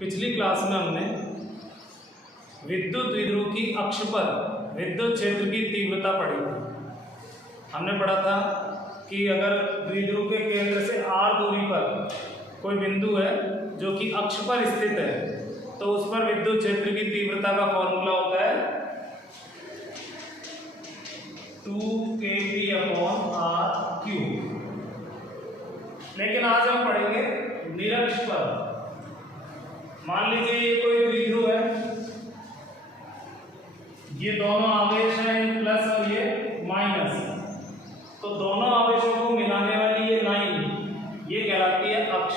पिछली क्लास में हमने विद्युत द्विध्रुव की अक्ष पर विद्युत क्षेत्र की तीव्रता पढ़ी थी। हमने पढ़ा था कि अगर द्विध्रुव के केंद्र से r दूरी पर कोई बिंदु है जो कि अक्ष पर स्थित है तो उस पर विद्युत क्षेत्र की तीव्रता का फॉर्मूला होता है 2kV/r³। लेकिन आज हम पढ़ेंगे निरक्ष पर। मान लीजिए ये कोई द्विध्रुव है, ये दोनों आवेश हैं, ये प्लस और ये माइनस, तो दोनों आवेशों को मिलाने वाली ये लाइन ये कहलाती है अक्ष।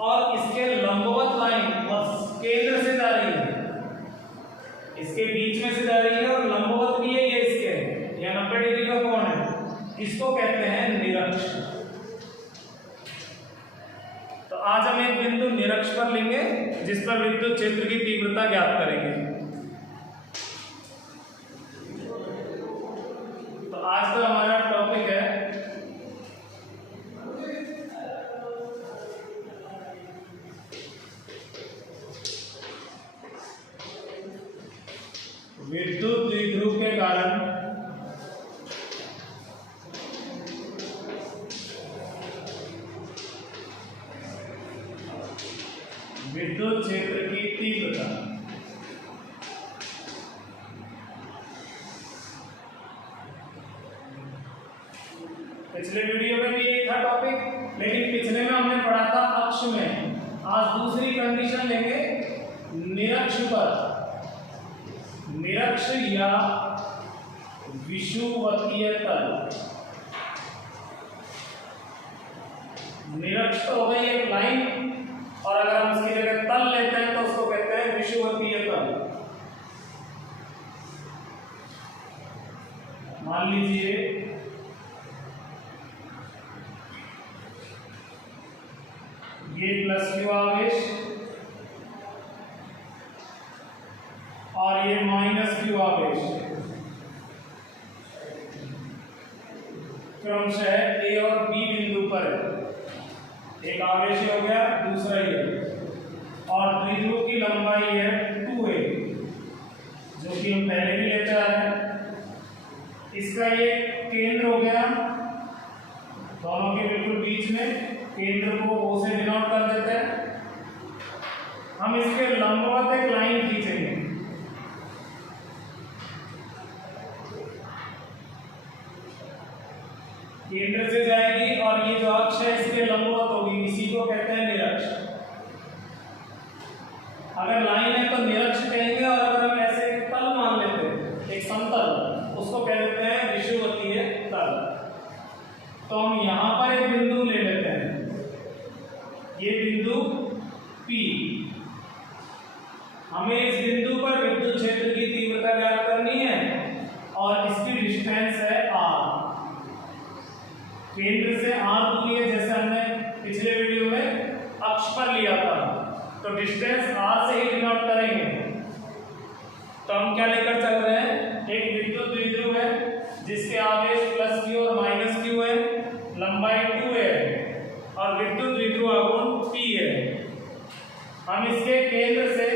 और इसके लंबवत लाइन केंद्र से जा रही है, इसके बीच में से जा रही है और लंबवत भी है ये इसके, यह 90 डिग्री का कोण है, इसको कहते हैं निरक्ष। तो आज हम एक बिंदु निरक्ष पर लेंगे जिस पर विद्युत क्षेत्र की तीव्रता ज्ञात करेंगे। तो आज का हमारा टॉपिक है विद्युत द्विध्रुव के कारण विद्युत क्षेत्र की तीव्रता। पिछले वीडियो में भी यही था टॉपिक, लेकिन पिछले में हमने पढ़ा था अक्ष में। आज दूसरी कंडीशन लेंगे निरक्ष पर। निरक्ष या विषुवतीय तल। निरक्ष तो हो गई एक लाइन, और अगर हम उसकी जगह तल लेते हैं तो उसको कहते हैं विषुवतीय तल। मान लीजिए ये प्लस क्यू आवेश और ये माइनस क्यू आवेश क्रमशः ए और बी बिंदु पर है। एक आवेश हो गया, दूसरा ये, और द्विध्रुव की लंबाई है 2a, जो कि हम पहले भी लेते आ रहे हैं। इसका ये केंद्र हो गया, दोनों के बिल्कुल बीच में, केंद्र को O से डिनोट कर देते हैं। हम इसके लंबवत एक लाइन खींचेंगे, केंद्र से जाएगी और ये जो अक्ष है इसके लंबवत होगी, इसी को कहते हैं निरक्ष। अगर लाइन है तो निरक्ष कहेंगे, और अगर हम ऐसे तल मान लेते हैं, एक समतल, उसको कह देते हैं विषुवतीय तल। तो हम यहां पर एक बिंदु ले लेते हैं, ये बिंदु P। हमें इस बिंदु पर विद्युत क्षेत्र की तीव्रता ज्ञात करनी है और इसकी डिस्टेंस है r। केंद्र से r दूरी है, जैसे हमने पिछले वीडियो में अक्ष पर लिया था, तो डिस्टेंस r से ही डिनोट करेंगे। तो हम क्या लेकर चल रहे हैं, एक विद्युत द्विध्रुव है जिसके आवेश प्लस q और माइनस q है, लंबाई 2 है और विद्युत द्विध्रुव आघूर्ण p है। हम इसके केंद्र से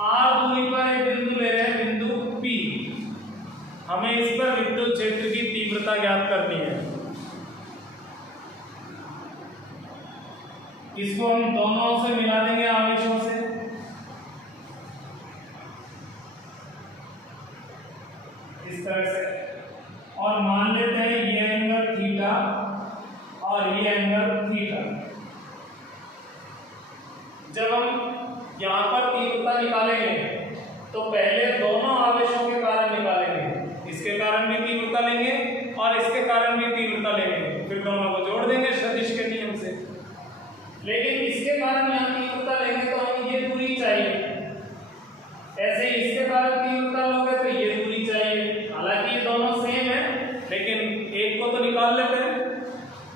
r दूरी पर एक बिंदु ले रहे हैं, बिंदु p। हमें इस पर विद्युत क्षेत्र की तीव्रता ज्ञात करनी है। इसको हम दोनों से मिला देंगे आवेशों से। इस तरह से, और मान लेते हैं ये एंगल थीटा और ये एंगल थीटा। जब हम यहां पर तीव्रता निकालेंगे तो पहले दोनों आवेशों के कारण निकालेंगे, इसके कारण भी तीव्रता लेंगे और इसके कारण भी तीव्रता लेंगे, फिर दोनों को जोड़ देंगे सदिश के नियम से। लेकिन इसके कारण यहाँ तीव्रता लेंगे तो हमें ये दूरी चाहिए, ऐसे ही इसके कारण तीव्रता लोगे तो ये दूरी चाहिए। हालांकि ये दोनों सेम है, लेकिन एक को तो निकाल लेते हैं,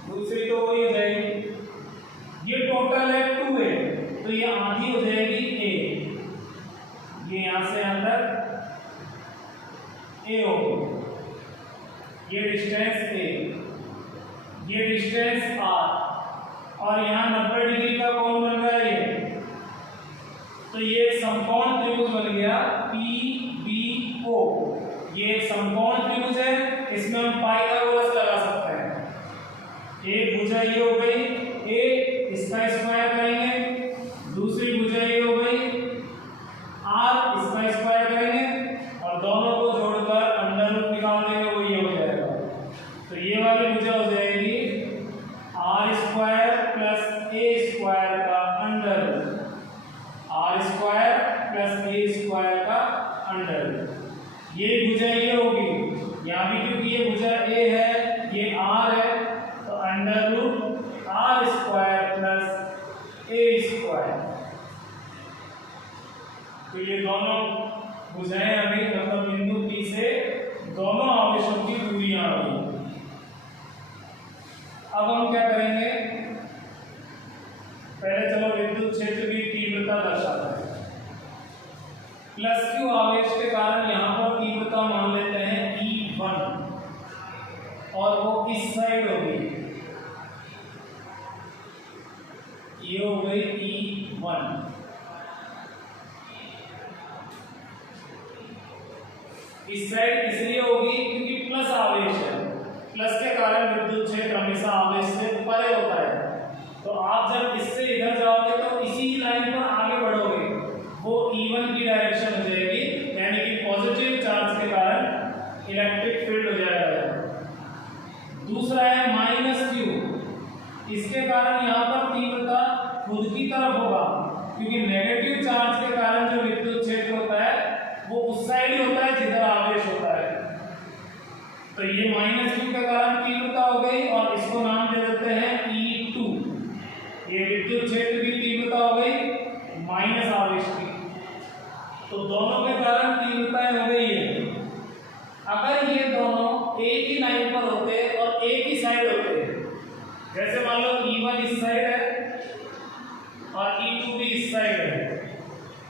दूसरी तो वही हो जाएगी। ये टोटल है 2a, तो ये आधी हो जाएगी a, ये यहां से अंदर a होगी, ये डिस्टेंस a, ये डिस्टेंस r, और यहाँ 90 डिग्री का कोण बन रहा है ये, बन गया PBO। ये एक समकोण त्रिभुज है, इसमें हम पाइथागोरस लगा सकते हैं। एक भुजा ये हो गई A, इसका स्क्वायर करेंगे, दूसरी भुजा ये हो गई R, इसका स्क्वायर करेंगे और दोनों को जोड़कर अंडर रूट निकाल देंगे, वो ये हो जाएगा। तो ये वाली भुजा हो जाएगी R square plus A square का under root, R square plus A square का अंडर रूट। ये भुजा ये होगी, यहाँ भी क्योंकि ये भुजा A है, ये R है, तो under root R square plus A square. तो ये दोनों भुजाएं अभी मतलब बिंदु P से दोनों आवेशों की दूरियां आ गई। अब हम क्या करेंगे, पहले चलो विद्युत क्षेत्र की तीव्रता दर्शाते हैं। प्लस Q आवेश के कारण यहाँ पर तीव्रता मान लेते हैं E1 और वो इस साइड होगी, ये हो गई E1। इस साइड इसलिए होगी क्योंकि प्लस आवेश है, प्लस के कारण विद्युत क्षेत्र हमेशा आवेश से परे होता है। तो आप जब इससे इधर जाओगे तो इसी लाइन पर आगे बढ़ोगे, वो E1 की डायरेक्शन हो जाएगी, यानी कि पॉजिटिव चार्ज के कारण इलेक्ट्रिक फील्ड हो जाएगा। दूसरा है -Q, इसके कारण यहाँ पर तीव्रता खुद की तरफ होगा, क्योंकि नेगेटिव चार्ज के कारण जो विद्युत क्षेत्र होता है वो उस साइड ही होता है जिधर आवेश होता है। तो ये -Q के कारण तीव्रता हो गई और इसको नाम दे देते हैं E2। ये विद्युत क्षेत्र की तीव्रता हो गई माइनस आवेश की। तो दोनों के कारण तीव्रताएं हो गई है। अगर ये दोनों एक ही लाइन पर होते और एक ही साइड होते, जैसे मान लो E1 इस साइड है और E2 भी इस साइड है,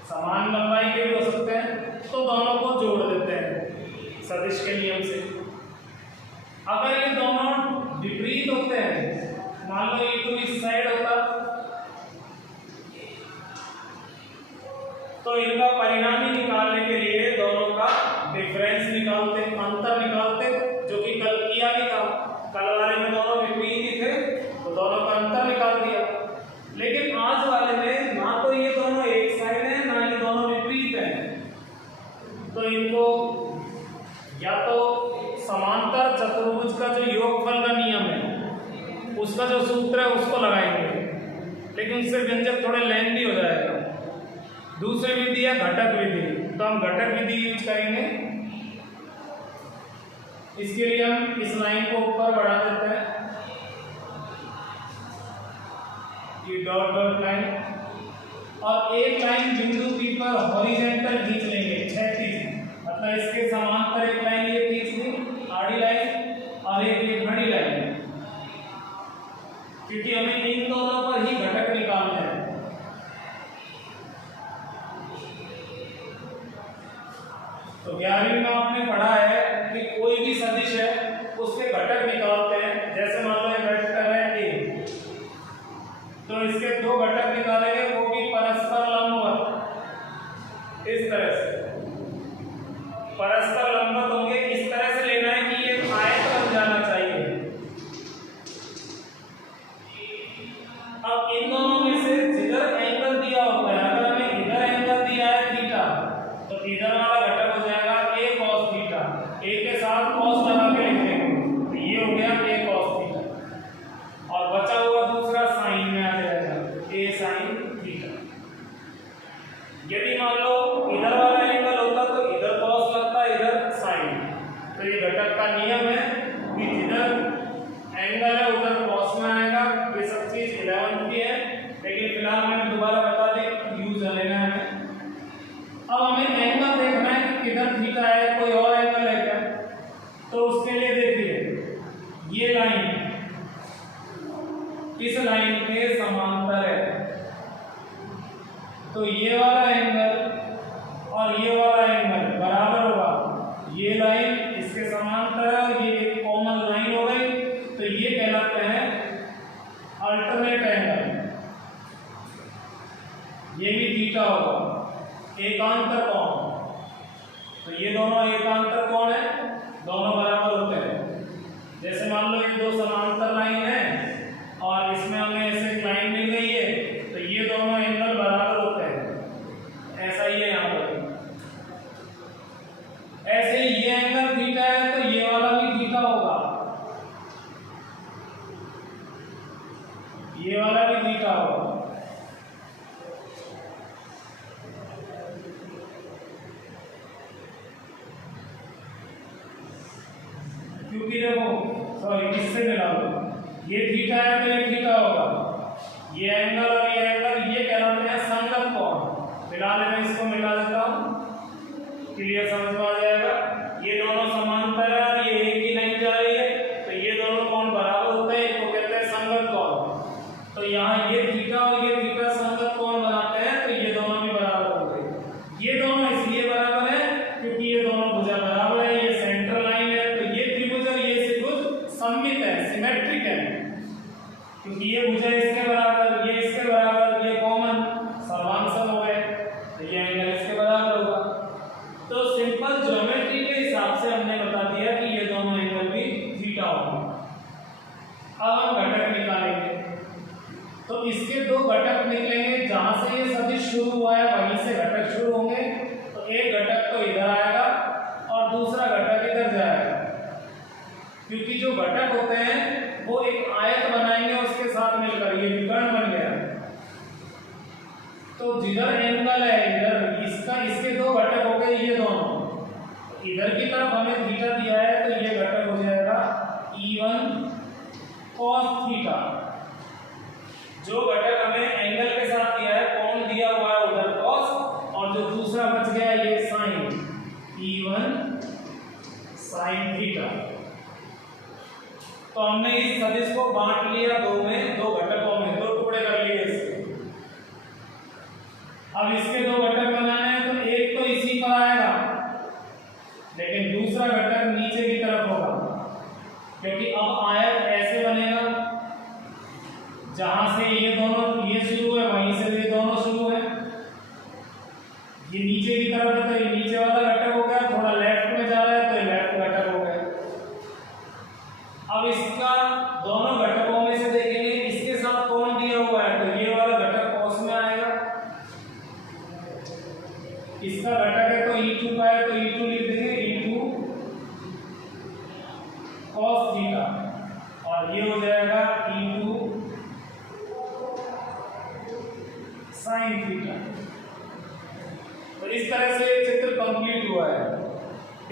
समान लंबाई के भी हो सकते हैं, तो दोनों को जोड़ देते हैं सदिश के नियम से। अगर ये दोनों विपरीत होते हैं, मान लो E2 इस साइड होता, तो इनका परिणामी निकालने के लिए दोनों का डिफरेंस निकालते, अंतर निकालते, जो कि कल किया भी था। कल वाले में दोनों विपरीत ही थे तो दोनों का अंतर निकाल दिया, लेकिन आज वाले में ना तो ये दोनों एक साइड है ना ये दोनों विपरीत हैं। तो इनको या तो समांतर चतुर्भुज का जो योगफल का नियम है उसका जो सूत्र है उसको लगाएंगे, लेकिन उससे व्यंजक थोड़े लेंथी हो जाएगा। दूसरी विधि है घटक विधि, तो हम घटक विधि यूज करेंगे। इसके लिए हम इस लाइन को ऊपर बढ़ा देते हैं, ये डॉट डॉट लाइन, और एक लाइन बिंदु P पर हॉरिजॉन्टल खींच लेंगे, क्षैतिज, मतलब इसके समांतर एक लाइन ये खींच ली, आड़ी लाइन, और एक ये खड़ी लाइन, क्योंकि हमें इन दोनों पर ही घटक निकालना है। तो 11वीं में आपने पढ़ा है कि कोई भी सदिश है उसके घटक निकालते हैं। जैसे मान लो एक वेक्टर है A, तो इसके दो घटक निकालेंगे, वो भी परस्पर लंबवत, इस तरह से परस्पर लंबवत होंगे। इस तरह से लेना है कि ये आयत बन जाना चाहिए। अब इन दोनों में से जिधर एंगल दिया होता है, अगर हमें इधर एंगल दिया है थीटा, तो इधर वाला घटक हो जाएगा A cos थीटा, A के साथ cos लगा के लिख देंगे, तो ये हो गया A cos थीटा, और बचा हुआ दूसरा साइन में आ जाएगा A sin थीटा। यदि मान लो इधर वाला एंगल होता तो इधर cos लगता, इधर sin। तो ये घटक का नियम है कि जिधर एंगल है उधर cos में आएगा। ये सब चीज 11 की है, लेकिन फिलहाल मैंने दोबारा बता दी, यूज लेना है। अब हमें एंगल देखना है कि किधर थीटा है, कोई और एंगल है क्या। तो उसके लिए देखिए, ये लाइन इस लाइन के समांतर है, तो ये वाला एंगल और ये वाला एंगल बराबर होगा। ये लाइन इसके समांतर है और ये एक कॉमन लाइन हो गई, तो ये कहलाते हैं अल्टरनेट एंगल, ये भी थीटा होगा। एकांतर कोण, तो ये दोनों एकांतर कोण है, दोनों बराबर होते हैं। जैसे मान लो ये दो समांतर लाइन है और इसमें हमें ऐसे एक लाइन मिल गई है, तो ये दोनों एंगल बराबर होते हैं। ऐसा ही है यहाँ पर। ऐसे ये एंगल थीटा है तो ये वाला भी थीटा होगा, ये वाला भी थीटा होगा। क्योंकि देखो सॉरी इससे मिला दो, ये थीटा है तो ये थीटा होगा, ये एंगल और ये एंगल ये कहलाते हैं संगत कोण। फिलहाल मैं इसको मिला देता हूँ, क्लियर समझ में आ जाएगा। ये दोनों समांतर है, ये एक ही लाइन जा रही है, तो ये दोनों कोण बराबर होते हैं, इसको कहते हैं संगत कोण। तो यहाँ ये थीटा और ये थीटा संगत कोण बनाते हैं, तो ये दोनों भी बराबर हो गए। ये दोनों इसलिए बराबर है क्योंकि ये दोनों भुजा बराबर है, ये सेंट्रल लाइन है, तो ये त्रिभुज और ये त्रिभुज सममित है, सिमेट्रिक है, क्योंकि ये भुजा इसके बराबर, ये इसके बराबर, ये कॉमन सर्वांशम हो गए, तो ये एंगल इसके बराबर होगा। तो सिंपल ज्योमेट्री के हिसाब से हमने बता दिया कि ये दोनों एंगल भी थीटा होंगे। अब हम घटक निकालेंगे, तो इसके दो घटक निकलेंगे, जहां से ये सदिश शुरू हुआ है वहीं से घटक शुरू होंगे। तो एक घटक तो इधर आएगा और दूसरा घटक इधर जाएगा, क्योंकि जो घटक होते हैं वो एक आयत बनाएंगे उसके साथ मिलकर, ये विकर्ण बन गया। तो जिधर एंगल है इधर, इसका इसके दो घटक हो गए ये दोनों, इधर की तरफ हमें थीटा दिया है तो ये घटक हो जाएगा E1 cos थीटा। जो घटक हमें एंगल के साथ दिया है, कोण दिया हुआ है उधर cos, और जो दूसरा बच गया ये sin, E1 sin थीटा। तो हमने इस सदिश को बांट लिया दो में, दो घटकों में, दो टुकड़े कर लिए इसके। अब इसके दो घटक बनाने हैं, तो एक तो इसी का आएगा, लेकिन दूसरा घटक नीचे की तरफ होगा, क्योंकि अब आयत ऐसे बनेगा, जहां से ये दोनों ये शुरू है वहीं से ये दोनों शुरू है। ये नीचे की तरफ है तो ये नीचे वाला घटक हो गया, थोड़ा लेफ्ट में जा रहा है तो ये लेफ्ट घटक हो गया। अब इसका दोनों घटकों में से देखेंगे, इसके साथ कोण दिया हुआ है तो ये वाला घटक cos में आएगा, इसका घटक है तो E2 का है तो E2 लिख देंगे, E2 cos थीटा, और ये हो जाएगा E2 sin थीटा। तो इस तरह से चित्र कंप्लीट हुआ है।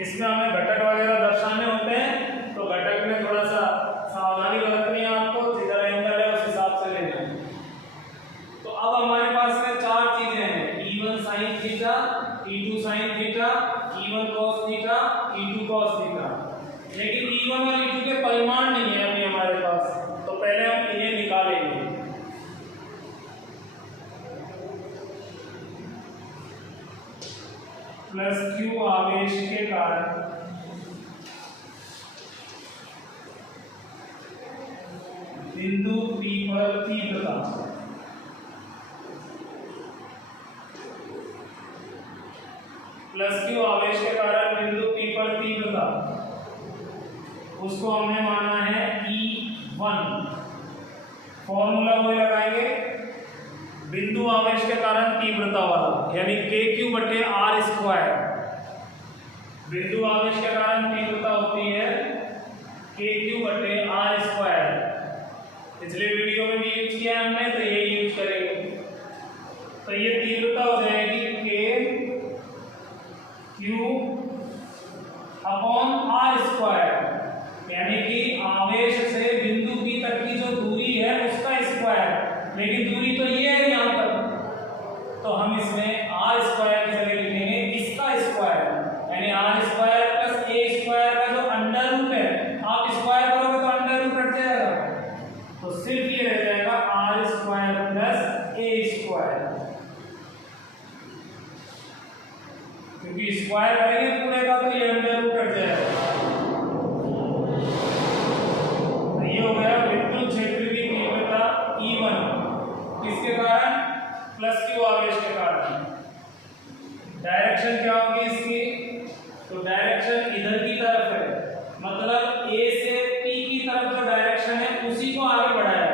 इसमें हमें घटक वगैरह दर्शाने होते हैं, तो घटक में थोड़ा सा सावधानी बरतनी है आपको, जिधर एंगल है उस हिसाब से लेना है। तो अब हमारे पास में चार चीजें हैं, E1 sin theta, E2 sin theta, E1 cos theta, E2 cos theta. लेकिन E1 और E2 के परिमाण नहीं है अभी हमारे पास, तो पहले हम इन्हें निकालेंगे। प्लस Q आवेश के कारण बिंदु P पर तीव्रता, प्लस Q आवेश के कारण बिंदु P पर तीव्रता, उसको हमने माना है E1। फॉर्मूला वो लगाएंगे, बिंदु आवेश के कारण तीव्रता वाला, यानी KQ/R²। बिंदु आवेश के कारण तीव्रता होती है KQ/R²। पिछले वीडियो में भी यूज किया हमने, तो ये यूज करेंगे। तो ये तीव्रता हो जाएगी KQ/R², यानी कि आवेश से बिंदु P तक की जो दूरी है उसका स्क्वायर, लेकिन दूरी तो ये है यहाँ पर, तो हम इसमें R² की जगह लिखेंगे इसका स्क्वायर, यानी R² प्लस A² का जो अंडर रूट है, आप स्क्वायर करोगे तो अंडर रूट हट जाएगा, तो सिर्फ ये रह जाएगा R² प्लस A², क्योंकि स्क्वायर करेंगे पूरे का तो ये अंडर रूट हट जाएगा। तो ये हो गया विद्युत क्षेत्र की तीव्रता E1, किसके कारण? प्लस Q आवेश के कारण। डायरेक्शन क्या होगी इसकी? तो डायरेक्शन इधर की तरफ है, मतलब ए से पी की तरफ जो डायरेक्शन है उसी को आगे बढ़ाया है।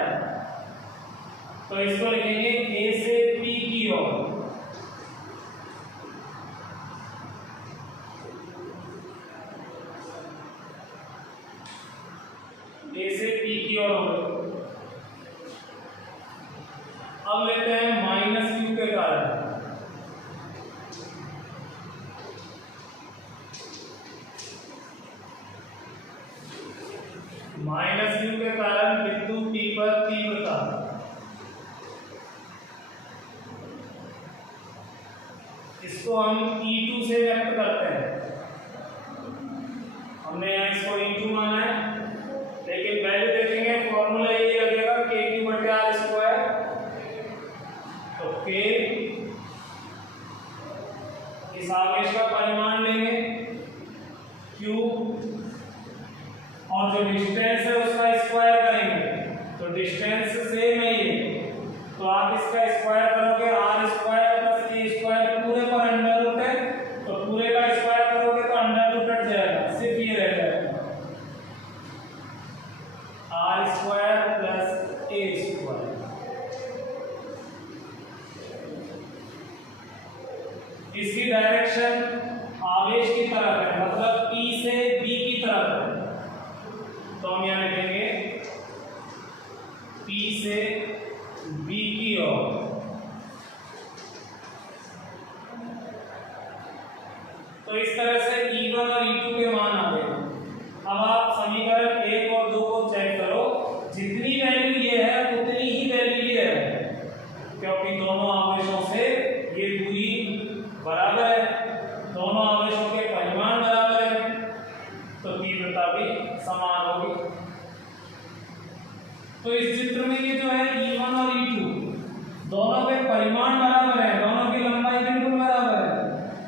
तो इसको लिखेंगे ए से पी की ओर। ए से पी की ओर। अब लेते हैं माइनस क्यू के कारण। माइनस क्यू के कारण बिंदु P पर तीव्रता, इसको हम E2 से व्यक्त करते हैं। हमने यहाँ इसको E2 माना है, लेकिन वैल्यू देखेंगे फॉर्मूला ये लगेगा KQ/R²। तो K इस आवेश का परिमाण लेंगे, Q और जो डिस्टेंस है उसका स्क्वायर करेंगे। तो डिस्टेंस सेम है ये, तो आप इसका स्क्वायर करोगे R² प्लस K² पूरे पर अंडर रूट है, तो पूरे का स्क्वायर करोगे तो अंडर रूट हट जाएगा, सिर्फ ये रह जाएगा R² प्लस A²। इसकी डायरेक्शन आवेश की तरफ है, मतलब P से B की तरफ है। तो हम यहाँ लिखेंगे P से B की ओर। तो इस तरह से E1 और E2 के मान आ गए। अब आप समीकरण 1 और 2 को चेक करो, जितनी वैल्यू ये है उतनी ही वैल्यू ये है, क्योंकि दोनों आवेशों से ये दूरी बराबर है, दोनों आवेशों के परिमाण बराबर है, तो तीव्रता भी समान होगी। तो इस चित्र में ये जो है E1 और E2 दोनों के परिमाण बराबर है, दोनों की लंबाई बिल्कुल बराबर है,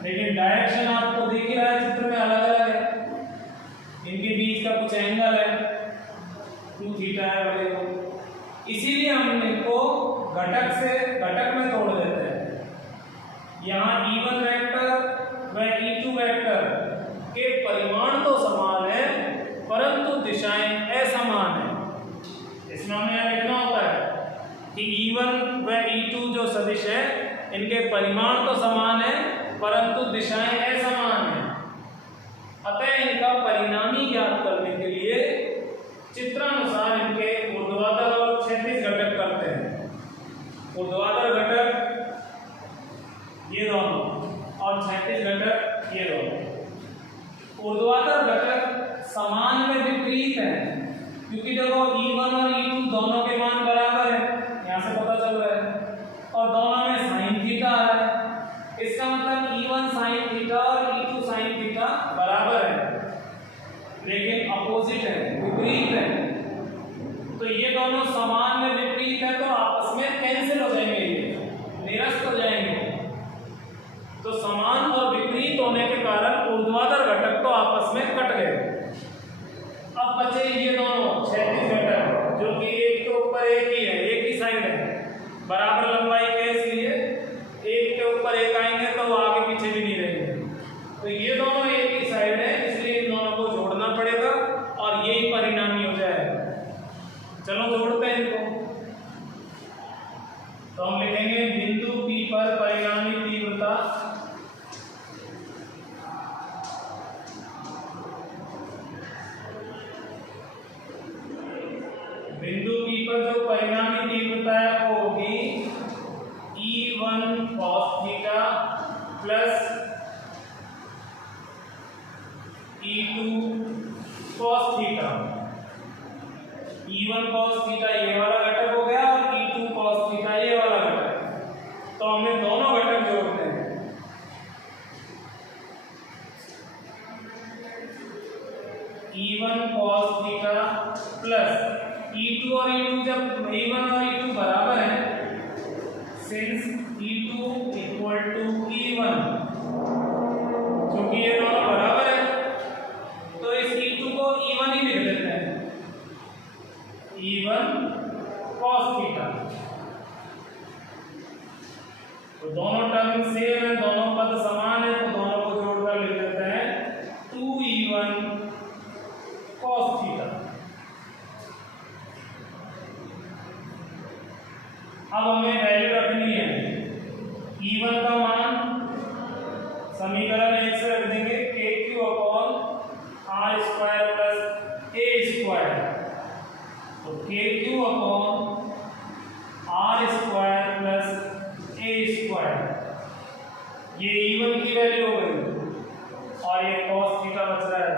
लेकिन डायरेक्शन आपको दिख ही रहा है चित्र में अलग अलग है। इनके बीच का कुछ एंगल है 2θ है वाले को, इसीलिए हम इनको घटक में तोड़ देते हैं। यहाँ E1 वेक्टर व E2 वेक्टर के परिमाण तो समान है, परंतु दिशाएं असमान है। इसमें हमें यह लिखना होता है कि E1 व E2 जो सदिश है इनके परिमाण तो समान है, परंतु दिशाएं असमान है। अतः इनका परिणामी ज्ञात करने के लिए चित्रानुसार इनके ऊर्ध्वाधर और क्षैतिज घटक करते हैं। ऊर्ध्वाधर घटक ये दोनों और क्षैतिज घटक ये दोनों। ऊर्ध्वाधर घटक समान में विपरीत है, क्योंकि देखो E1 और E2 दोनों के मान बराबर है, यहाँ से पता चल रहा है, और दोनों में sin थीटा है। इसका मतलब E1 sin थीटा और E2 sin थीटा बराबर है, लेकिन अपोजिट है, विपरीत है। तो ये दोनों समान में विपरीत है, तो आपस में कैंसिल हो जाएंगे, ये निरस्त हो जाएंगे। तो समान और विपरीत होने के कारण ऊर्ध्वाधर घटक तो आपस में कट गए। अब बचे ये दोनों क्षैतिज घटक, जो कि एक के ऊपर एक ही है, एक ही साइड है, बराबर लंबाई के, इसलिए एक के ऊपर एक आएंगे तो वो आगे पीछे भी नहीं रहेंगे। तो ये दोनों एक ही साइड है, इसलिए इन दोनों को जोड़ना पड़ेगा और यही परिणामी हो जाएगा। चलो जोड़ते हैं इनको। तो हम लिखेंगे बिंदु P पर परिणामी तीव्रता बिंदु P पर जो परिणामी तीव्रता है वो होगी E1 cos theta plus E2 cos theta. E1 cos theta ये वाला घटक हो गया और E2 cos थीटा ये वाला घटक। तो हमें दोनों घटक जोड़ते हैं। E1 cos theta plus E2 और E2, जब E1 और E2 बराबर हैं, since E2 equal to E1, क्योंकि ये दोनों बराबर है तो इस E2 को E1 ही लिख देते हैं, E1 cos थीटा। तो दोनों टर्म सेम है, दोनों पद समान अब हमें वैल्यू रखनी है E1 का मान समीकरण 1 से रख देंगे KQ upon R square plus A square. तो KQ upon R square plus A square, ये E1 की वैल्यू हो गई और ये cos थीटा बच रहा है।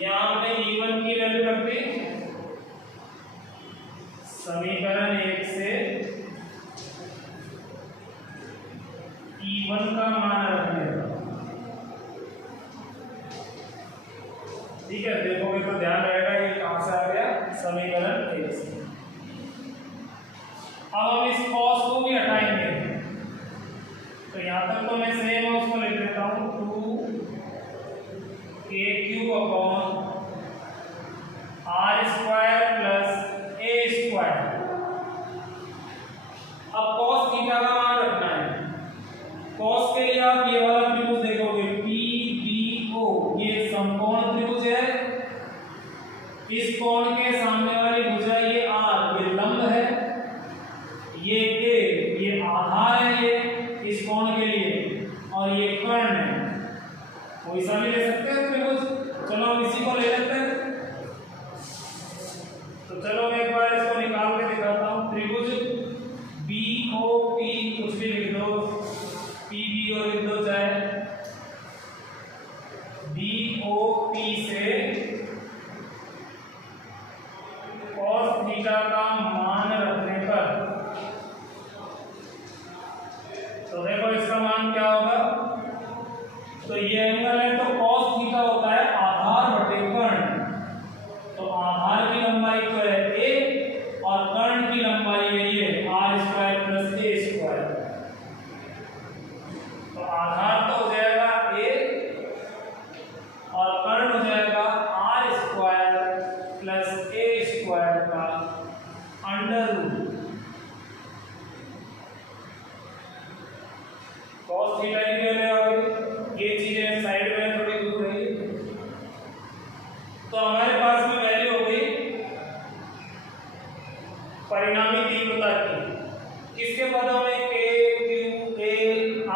यहाँ हमने E1 की वैल्यू रख दी समीकरण 1 से E1 का मान रखने का। ठीक है, देखोगे तो ध्यान रहेगा ये कहां से आ गया, समीकरण 1 से। अब हम इस cos को भी हटाएंगे, तो यहां तक तो मैं सेम है उसको लिख देता हूं 2KQ upon R square plus A square. अब cos थीटा का मान रखना है। cos के लिए आप ये वाला त्रिभुज देखोगे PBO, ये समकोण त्रिभुज है। इस कोण के सामने वाली भुजा ये R, ये लंब है, ये A, ये आधार है ये इस कोण के लिए, और ये कर्ण है। कोई सा भी ले सकते हैं त्रिभुज, चलो हम इसी को ले लेते हैं। तो चलो मैं एक बार इसको निकाल के दिखाता हूं। त्रिभुज BOP, कुछ भी लिख दो, PBO लिख दो, चाहे BOP से cos थीटा का मान रखने पर, तो देखो इसका मान क्या होगा। तो ये एंगल है, तो cos थीटा होता है आधार बटे कर्ण। तो आधार की लंबाई तो है a और कर्ण की लंबाई है ये R square plus A square. तो आधार तो हो जाएगा a और कर्ण हो जाएगा R square plus A square का अंडर रूट। cos थीटा की वैल्यू आ गई, ये चीजें साइड में थोड़ी दूर रही। तो हमारे पास में वैल्यू हो गई परिणामी तीव्रता की, किसके पदों में, K, Q, A,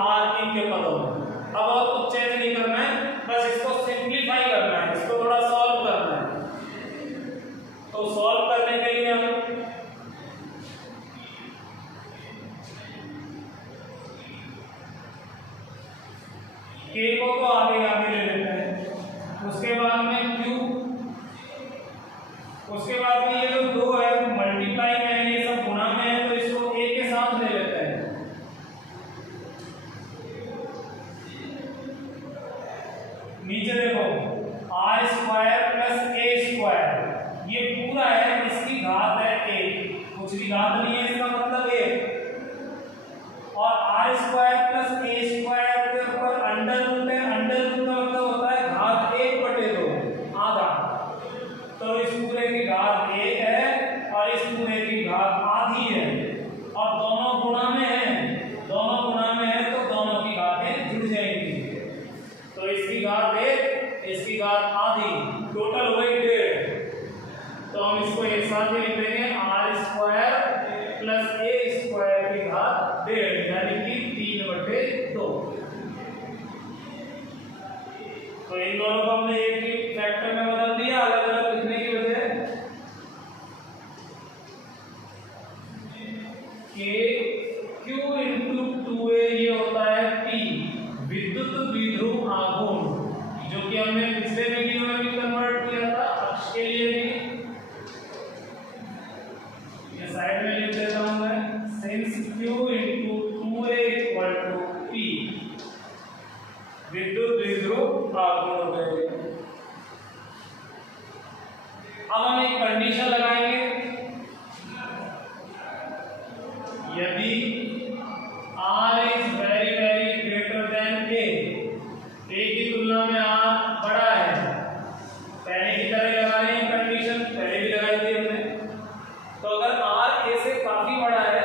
R, इनके पदों में। अब और कुछ चेंज नहीं करना है, बस इसको सिंप्लीफाई करना है, इसको थोड़ा सॉल्व करना है। तो सॉल्व करने के लिए हम K को तो आगे आगे ले लेते हैं, उसके बाद में Q, उसके बाद में ये जो दो है मल्टीप्लाई में है, ये सब गुणा में है, तो इसको A के साथ ले लेते हैं। नीचे देखो R square plus A square, ये पूरा है, इसकी घात है 1, कुछ भी घात नहीं है, इसका मतलब 1। और R square plus A square के ऊपर अंडर रूट है, अंडर रूट का मतलब होता है घात 1/2, आधा। तो इस पूरे की घात 1 है और इस पूरे की घात आधी है, और दोनों गुणा में है, दोनों गुणा में है, तो दोनों की घातें जुड़ जाएंगी। तो इसकी घात 1, इसकी घात आधी, टोटल हो गई 1.5। तो हम इसको एक साथ ही लिख देंगे R square plus A square की घात 1.5, यानी कि 3/2। तो इन दोनों को हमने एक ही फैक्टर में बदल दिया, अलग अलग लिखने की वजह। Q इंटू 2A ये होता है P, विद्युत द्विध्रुव आघूर्ण, जो कि हमने पिछले वीडियो में भी कन्वर्ट किया था अक्ष के लिए भी। ये साइड में लिख देता हूं मैं, since Q into 2A equal to P, विद्युत द्विध्रुव आघूर्ण हो गए। अब हम एक कंडीशन लगाएंगे, यदि R is very very greater than A, A की तुलना में R बड़ा है, पहले की तरह लगा रहे हैं कंडीशन, पहले भी लगाई थी हमने। तो अगर R A से काफी बड़ा है,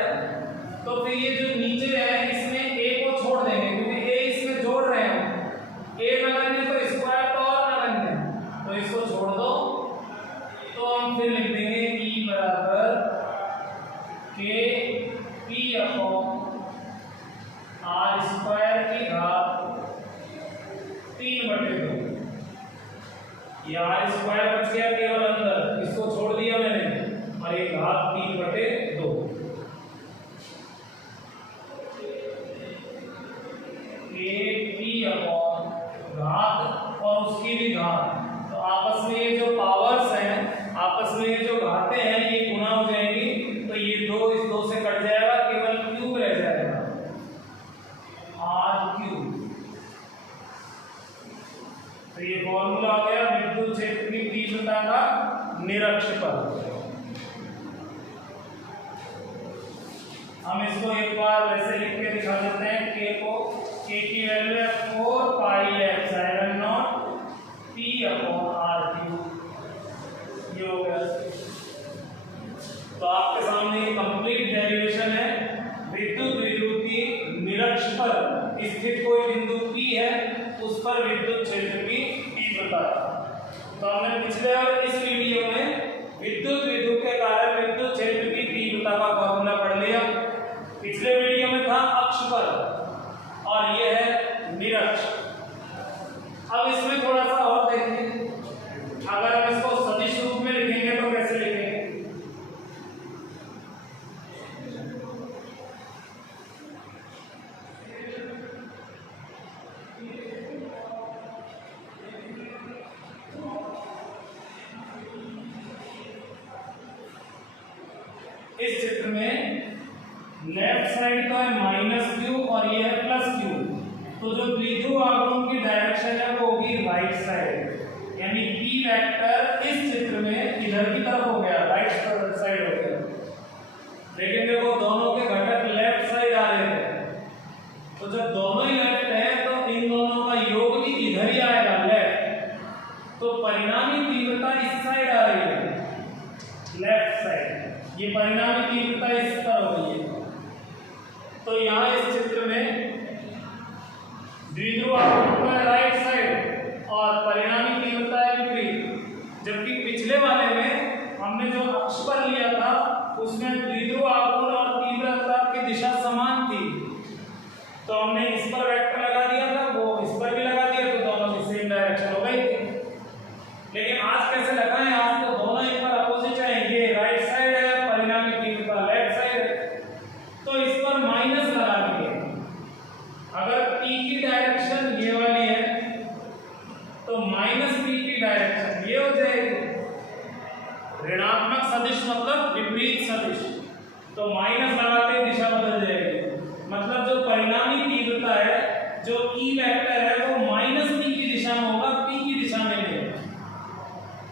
तो फिर ये जो नीचे है इसमें A को छोड़ देंगे, क्योंकि A इसमें जोड़ रहे हैं, A लगाएंगे तो स्क्वायर तो और लगाएंगे, तो आर स्क्वायर बच गया केवल अंदर, इसको छोड़ दिया मैंने, और एक घात 3/2 AP अपॉन घात और उसकी भी घात। तो आपस में ये जो पावर्स हैं, आपस में ये जो घातें हैं, ये गुना हो जाएंगी, तो ये 2 इस 2 से कट जाएगा, केवल क्यूब रह जाएगा, R3। तो ये फॉर्मूला आ गया विद्युत क्षेत्र की तीव्रता का निरक्षपर। हम इसको एक बार वैसे लिख के दिखा देते हैं, K की वैल्यू है 4 पाई epsilon not P upon R3। ये हो गया। तो आपके सामने ये कंप्लीट डेरिवेशन है। विद्युत विद्युत की निरक्षपर स्थित कोई बिंदु P है, उस पर विद्युत क्षेत्र की तीव्रता। तो हमने पिछले और इस वीडियो में विद्युत विद्युत के कारण विद्युत क्षेत्र की तीव्रता का फॉर्मूला पढ़ लिया। पिछले वीडियो में था अक्ष पर और ये है निरक्ष। अब इसमें थोड़ा सा और देखें, अगर हम इसको सदिश रूप में लिखेंगे तो कैसे लिखेंगे? इस चित्र में लेफ्ट साइड तो है -q और ये है +q, तो जो द्विध्रुव आघूर्ण की डायरेक्शन है वो होगी राइट साइड, यानी p वेक्टर इस चित्र में इधर की तरफ हो गया, राइट साइड हो गया। लेकिन देखो दोनों के घटक लेफ्ट साइड आ रहे थे, तो जब दोनों ही लेफ्ट है तो इन दोनों का योग भी इधर ही आएगा, लेफ्ट। तो परिणामी तीव्रता इस साइड आ रही है, लेफ्ट साइड। ये परिणामी तीव्रता इस तरह हो रही है। तो यहाँ इस चित्र में द्विध्रुव आघूर्ण है राइट साइड और परिणामी तीव्रता है विपरीत। जबकि पिछले वाले में हमने जो अक्ष पर लिया था उसमें द्विध्रुव आघूर्ण और तीव्रता की दिशा समान थी, तो हमने इस पर वेक्टर लगा दिया था, वो इस पर भी लगा दिया, तो दोनों की सेम डायरेक्शन हो गई थी। लेकिन आज कैसे लगाएं? आज तो दोनों एक पर अपोजिट है, ये राइट साइड है, परिणामी तीव्रता लेफ्ट साइड है, तो इस पर माइनस लगा दिए। अगर p की डायरेक्शन ये वाली है तो -p की डायरेक्शन ये हो जाएगी। ऋणात्मक सदिश मतलब विपरीत सदिश, तो माइनस लगाते दिशा बदल जाएगी। मतलब जो परिणामी तीव्रता है, जो e वेक्टर है, वो -p की दिशा में होगा, p की दिशा में नहीं।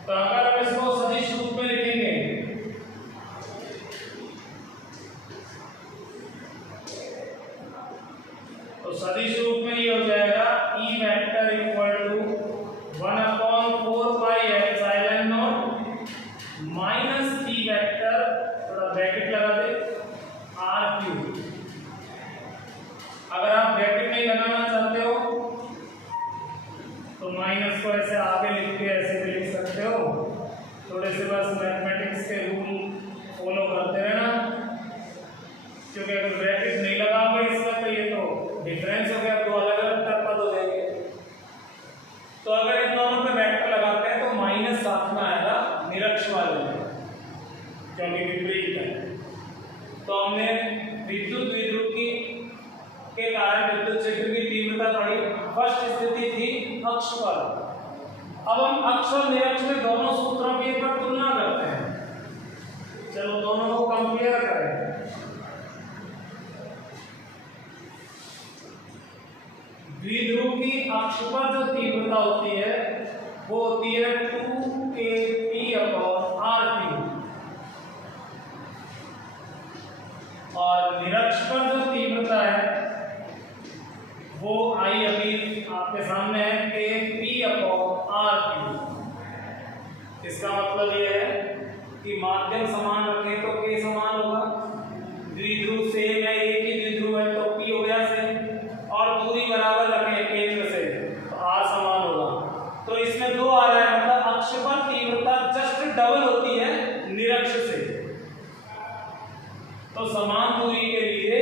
तो अगर हम इसको सदिश रूप में लिखेंगे तो सदिश रूप में ये हो जाएगा E vector equal to 1/4 pi epsilon naught minus P vector, थोड़ा ब्रैकेट लगा दे, R3। अगर आप ब्रैकेट नहीं लगाना चाहते हो तो माइनस को ऐसे आगे लिख के ऐसे भी लिख सकते हो। थोड़े से बस मैथमेटिक्स के रूल फॉलो करते रहना, क्योंकि अगर ब्रैकेट नहीं लगाओगे इसका तो ये तो डिफरेंस हो गया, तो अलग अलग पद हो जाएंगे। तो अगर इन दोनों पे वेक्टर लगाते हैं तो माइनस साथ में आएगा निरक्ष वाले में, क्योंकि विपरीत है। तो हमने विद्युत विद्युत के कारण विद्युत क्षेत्र की तीव्रता पढ़ी। फर्स्ट स्थिति थी अक्ष पर। अब हम अक्ष और निरक्ष में दोनों सूत्रों की एक बार तुलना करते हैं। चलो दोनों को कंपेयर करें। द्विध्रुव की अक्ष पर जो तीव्रता होती है वो होती है 2kP अपॉन R3, और निरक्ष पर जो तीव्रता है वो आई अभी आपके सामने है kP अपॉन R3। इसका मतलब ये है कि माध्यम समान रखें तो K समान होगा, द्विध्रुव सेम है, एक ही द्विध्रुव है तो P हो गया सेम, और दूरी बराबर रखें केंद्र से तो R समान होगा। तो इसमें 2 आ रहा है, मतलब अक्ष पर तीव्रता जस्ट डबल होती है निरक्ष से। तो समान दूरी के लिए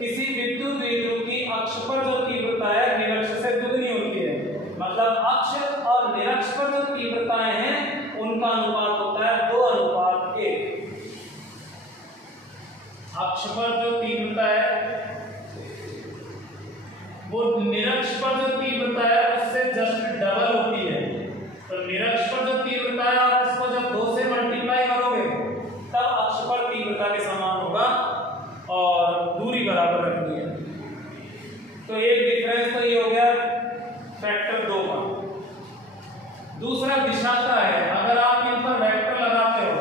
किसी विद्युत विद्युत की अक्ष पर जो तीव्रता है निरक्ष से दुगनी होती है। मतलब अक्ष और निरक्ष पर जो तीव्रताएं हैं उनका अनुपात होता है 2:1। अक्ष पर जो तीव्रता है वो निरक्ष पर जो तीव्रता है उससे जस्ट डबल होती है। तो निरक्ष पर जो तीव्रता है आप इसको जब 2 से मल्टीप्लाई करोगे तब अक्ष पर तीव्रता के समान होगा और दूरी बराबर रखनी है। तो एक डिफरेंस तो ये हो गया फैक्टर 2 का। दूसरा दिशा का है। अगर आप इन पर वेक्टर लगाते हो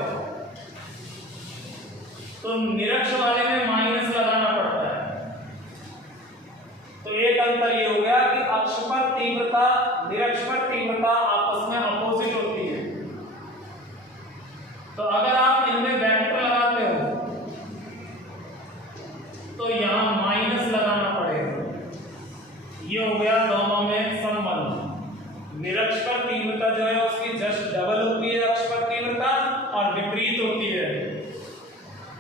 तो निरक्ष वाले में माइनस लगाना पड़ता है। तो एक अंतर ये हो गया कि अक्ष पर तीव्रता निरक्ष पर तीव्रता आपस में अपोजिट होती है। तो अगर आप इनमें वेक्टर लगाते हो तो यहां माइनस लगाना पड़ेगा। ये हो गया दोनों में संबंध। निरक्ष पर तीव्रता जो है उसकी जस्ट डबल होती है अक्ष पर तीव्रता और विपरीत होती है।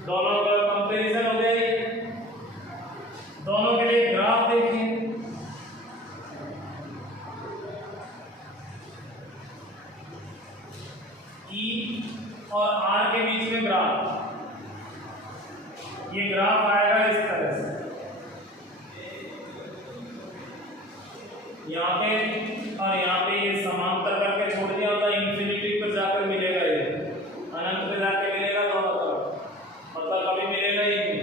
दोनों का कंपैरिजन हो गया। दोनों के लिए ग्राफ देखिए। ई और आर के बीच में ग्राफ, ये ग्राफ आएगा इस तरह से। यहाँ पे और यहाँ पे ये समांतर करके छोड़ दिया होगा, इंफिनिटी पर जाकर मिलेगा, ये अनंत पे जाके मिलेगा दोनों तरफ, मतलब कभी मिलेगा ही नहीं।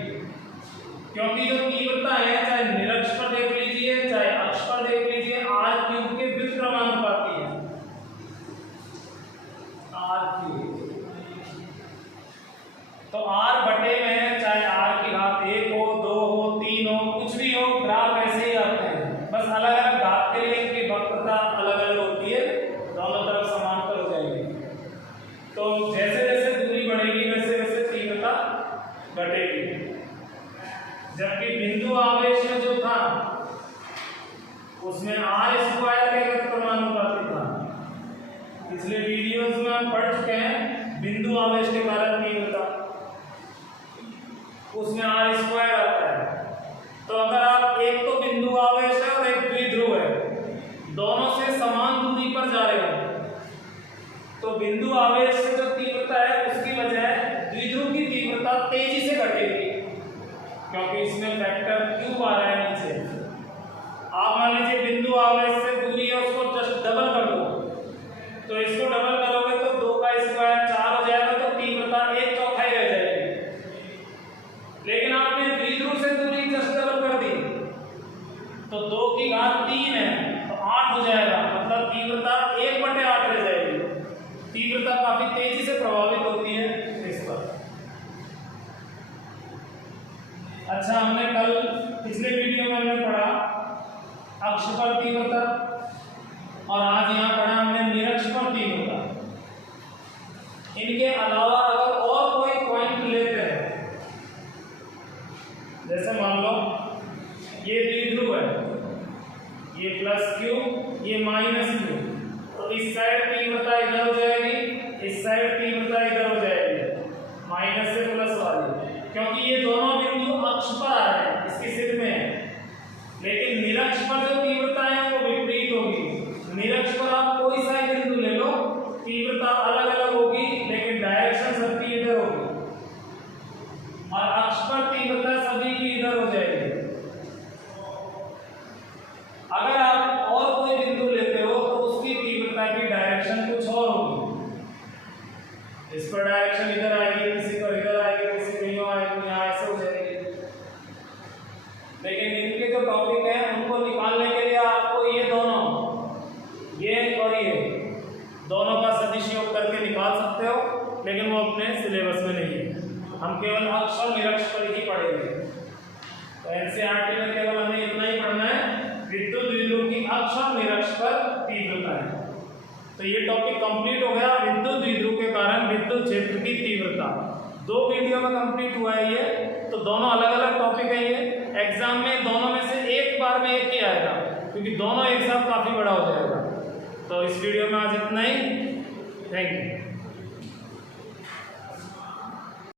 क्योंकि जो तीव्रता है चाहे निरक्ष पर देख लीजिए चाहे अक्ष पर देख लीजिए आर क्यूब के व्युत्क्रमानुपाती है। आर क्यूब तो आर बटे में चाहे आर की घात 1 हो 2 हो 3 हो कुछ भी हो, ग्राफ ऐसे ही आते हैं। बस अलग अलग घात के लिए इनकी वक्रता अलग अलग होती है, दोनों तरफ समांतर हो जाएगी। तो जैसे जैसे दूरी बढ़ेगी वैसे वैसे तीव्रता घटेगी। जबकि बिंदु आवेश में जो था उसमें आर स्क्वायर के व्युत्क्रमानुपाती था। पिछले वीडियोस में हम पढ़ चुके हैं बिंदु आवेश के कारण तीव्रता, उसमें आर स्क्वायर आता है। तो अगर आप एक तो बिंदु आवेश है और एक द्विध्रुव है, दोनों से समान दूरी पर जा रहे हो तो बिंदु आवेश से जो तीव्रता है उसकी बजाय द्विध्रुव की तीव्रता तेजी से घटेगी, क्योंकि इसमें फैक्टर क्यू आ रहा है नीचे। आप मान लीजिए बिंदु आवेश से दूरी है उसको जस्ट डबल कर दो, तो इसको डबल करोगे तो 2 का स्क्वायर 4 हो जाएगा, तो तीव्रता 1/4 रह जाएगी। लेकिन आपने द्विध्रुव से दूरी जस्ट डबल कर दी तो 2 की घात 3 है तो 8 हो जाएगा, मतलब तीव्रता 1/8 रह जाएगी। तीव्रता काफी तेजी से प्रभावित होती है इस पर। अच्छा, हमने कल पिछले वीडियो में हमने पढ़ा अक्ष पर तीव्रता और आज यहाँ पढ़ा हमने निरक्ष पर तीव्रता। इनके अलावा अगर और कोई पॉइंट लेते हैं, जैसे मान लो ये द्विध्रुव है, ये प्लस क्यू ये माइनस क्यू, तो इस साइड तीव्रता इधर हो जाएगी, इस साइड तीव्रता इधर हो जाएगी, माइनस से प्लस वाली, क्योंकि ये दोनों बिंदु अक्ष पर आ रहे हैं, इसकी सिर में है। लेकिन निरक्ष पर जो तीव्रता है वो विपरीत होगी। निरक्ष पर आप कोई सा बिंदु ले लो, तीव्रता अलग अलग होगी लेकिन डायरेक्शन सबकी इधर होगी, और अक्ष पर तीव्रता सभी की इधर हो जाएगी। अगर आप और कोई बिंदु लेते हो तो उसकी तीव्रता की डायरेक्शन कुछ और होगी। इस पर डायरेक्शन इधर आएगी, किसी पर इधर आएगी, किसी पर यूं आएगी, यहाँ ऐसे हो जाएगी। लेकिन इनके जो टॉपिक है उनको निकालने के लिए आपको ये दोनों, ये और ये दोनों का सदिश योग करके निकाल सकते हो, लेकिन वो अपने सिलेबस में नहीं है। हम केवल अक्ष और निरक्ष पर ही पढ़ेंगे। तो एनसीईआरटी में केवल हमें इतना ही पढ़ना है, विद्युत द्विध्रुव की अक्ष और निरक्ष पर तीव्रता है। तो ये टॉपिक कंप्लीट हो गया, विद्युत द्विध्रुव के कारण विद्युत क्षेत्र की तीव्रता। 2 वीडियो में कंप्लीट हुआ है ये, तो दोनों अलग अलग टॉपिक है ये। एग्जाम में दोनों में से एक बार में एक ही आएगा, क्योंकि दोनों एक साथ काफी बड़ा हो जाएगा। तो इस वीडियो में आज इतना ही। Thank you.